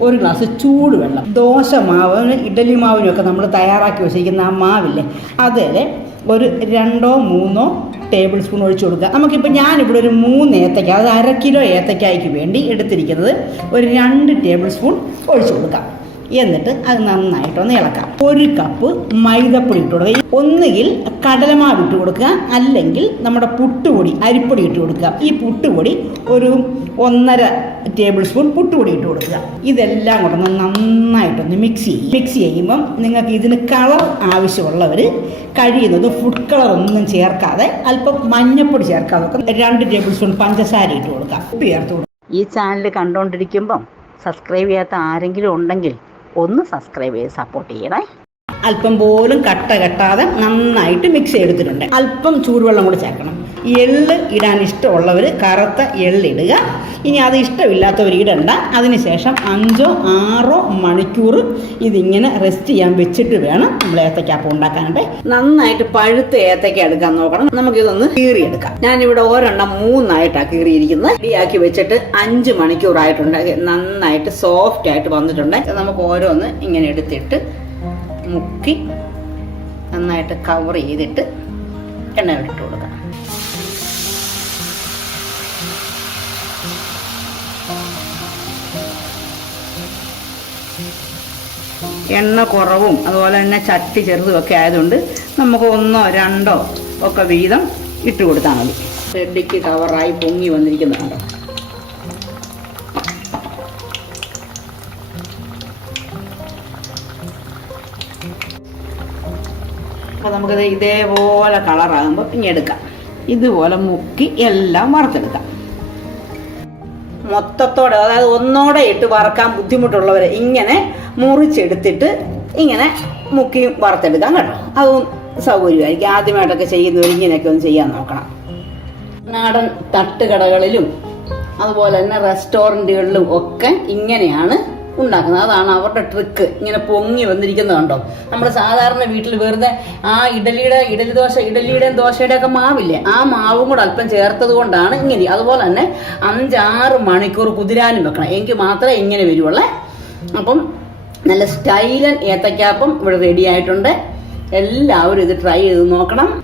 ഒരു ഗ്ലാസ് ചൂടുവെള്ളം ദോശ മാവ് ഇഡലി മാവിനൊക്കെ നമ്മൾ തയ്യാറാക്കി വെച്ചിരിക്കുന്ന ആ മാവില്ലേ അതിൽ ഒരു രണ്ടോ മൂന്നോ ടേബിൾ സ്പൂൺ ഒഴിച്ചു കൊടുക്കുക. നമുക്കിപ്പോൾ ഞാനിവിടെ ഒരു മൂന്ന് ഏത്തക്ക അത് അര കിലോ ഏത്തക്കായ്ക്ക് വേണ്ടി എടുത്തിരിക്കുന്നത് ഒരു രണ്ട് ടേബിൾ സ്പൂൺ ഒഴിച്ചു കൊടുക്കാം. എന്നിട്ട് അത് നന്നായിട്ടൊന്ന് ഇളക്കാം. ഒരു കപ്പ് മൈദപ്പൊടി ഇട്ട് കൊടുക്കുക. ഒന്നുകിൽ കടലമാവ് ഇട്ട് കൊടുക്കുക. അല്ലെങ്കിൽ നമ്മുടെ പുട്ടുപൊടി അരിപ്പൊടി ഇട്ട് കൊടുക്കുക. ഈ പുട്ടുപൊടി ഒരു ഒന്നര ടേബിൾ സ്പൂൺ പുട്ടുപൊടി ഇട്ട് കൊടുക്കുക. ഇതെല്ലാം കൂടെ നന്നായിട്ടൊന്ന് മിക്സ് ചെയ്യും. മിക്സ് ചെയ്യുമ്പം നിങ്ങൾക്ക് ഇതിന് കളർ ആവശ്യമുള്ളവർ കഴിയുന്നത് ഫുഡ് കളർ ഒന്നും ചേർക്കാതെ അല്പം മഞ്ഞപ്പൊടി ചേർക്കാതെ രണ്ട് ടേബിൾ സ്പൂൺ പഞ്ചസാര ഇട്ട് കൊടുക്കുക. ഉപ്പ് ചേർത്ത് കൊടുക്കുക. ഈ ചാനൽ കണ്ടുകൊണ്ടിരിക്കുമ്പം സബ്സ്ക്രൈബ് ചെയ്യാത്ത ആരെങ്കിലും ഉണ്ടെങ്കിൽ ഒന്ന് സബ്സ്ക്രൈബ് ചെയ്ത് സപ്പോർട്ട് ചെയ്യണേ. അല്പം പോലും കട്ട കെട്ടാതെ നന്നായിട്ട് മിക്സ് ചെയ്തിട്ടുണ്ട് അല്പം ചൂടുവെള്ളം കൂടി ചേർക്കണം. എള്ള് ഇടാൻ ഇഷ്ടമുള്ളവർ കറുത്ത എള്ളിടുക ഇനി അത് ഇഷ്ടമില്ലാത്തവർ ഇടണ്ട. അതിനുശേഷം അഞ്ചോ ആറോ മണിക്കൂർ ഇതിങ്ങനെ റെസ്റ്റ് ചെയ്യാൻ വെച്ചിട്ട് വേണം നമ്മൾ ഏത്തക്കാപ്പം ഉണ്ടാക്കാനായിട്ട്. നന്നായിട്ട് പഴുത്ത ഏത്തക്ക എടുക്കാൻ നോക്കണം. നമുക്കിതൊന്ന് കീറിയെടുക്കാം. ഞാനിവിടെ ഒരെണ്ണം മൂന്നായിട്ടാണ് കീറിയിരിക്കുന്നത്. റെഡിയാക്കി വെച്ചിട്ട് അഞ്ച് മണിക്കൂറായിട്ടുണ്ട്. നന്നായിട്ട് സോഫ്റ്റ് ആയിട്ട് വന്നിട്ടുണ്ട്. നമുക്ക് ഓരോന്ന് ഇങ്ങനെ എടുത്തിട്ട് മുക്കി നന്നായിട്ട് കവർ ചെയ്തിട്ട് എണ്ണ ഇട്ട് കൊടുക്കാം എണ്ണ കുറവും അതുപോലെ തന്നെ ചട്ടി ചെറുതും ഒക്കെ ആയതുകൊണ്ട് നമുക്ക് ഒന്നോ രണ്ടോ ഒക്കെ വീതം ഇട്ട് കൊടുത്താൽ മതി. ചെടിക്ക് കവറായി പൊങ്ങി വന്നിരിക്കുന്നുണ്ടോ അപ്പോൾ നമുക്കത് ഇതേപോലെ കളറാകുമ്പോൾ ഇനി എടുക്കാം. ഇതുപോലെ മുക്കി എല്ലാം വറുത്തെടുക്കാം. മൊത്തത്തോടെ അതായത് ഒന്നോടെ ഇട്ട് വറക്കാൻ ബുദ്ധിമുട്ടുള്ളവരെ ഇങ്ങനെ മുറിച്ചെടുത്തിട്ട് ഇങ്ങനെ മുക്കി വറുത്തെടുക്കാം കേട്ടോ. അതും സൗകര്യമായിരിക്കും. ആദ്യമായിട്ടൊക്കെ ചെയ്യുന്നവർ ഇങ്ങനെയൊക്കെ ഒന്ന് ചെയ്യാൻ നോക്കണം. നാടൻ തട്ടുകടകളിലും അതുപോലെ തന്നെ റെസ്റ്റോറന്റുകളിലും ഒക്കെ ഇങ്ങനെയാണ് ഉണ്ടാക്കുന്നത് അതാണ് അവരുടെ ട്രിക്ക് ഇങ്ങനെ പൊങ്ങി വന്നിരിക്കുന്നത് കണ്ടോ? നമ്മൾ സാധാരണ വീട്ടിൽ വെറുതെ ആ ഇഡലിയുടെ ഇഡലി ദോശ ഇഡലിയുടെയും ദോശയുടെ ഒക്കെ മാവില്ലേ? ആ മാവും കൂടെ അല്പം ചേർത്തത് കൊണ്ടാണ് ഇങ്ങനെ. അതുപോലെ തന്നെ അഞ്ചാറ് മണിക്കൂർ കുതിരാനും വെക്കണം. എനിക്ക് മാത്രമേ ഇങ്ങനെ വരുവുള്ളേ. അപ്പം നല്ല സ്റ്റൈലൻ ഏത്തക്കാപ്പം ഇവിടെ റെഡി ആയിട്ടുണ്ട്. എല്ലാവരും ഇത് ട്രൈ ചെയ്ത് നോക്കണം.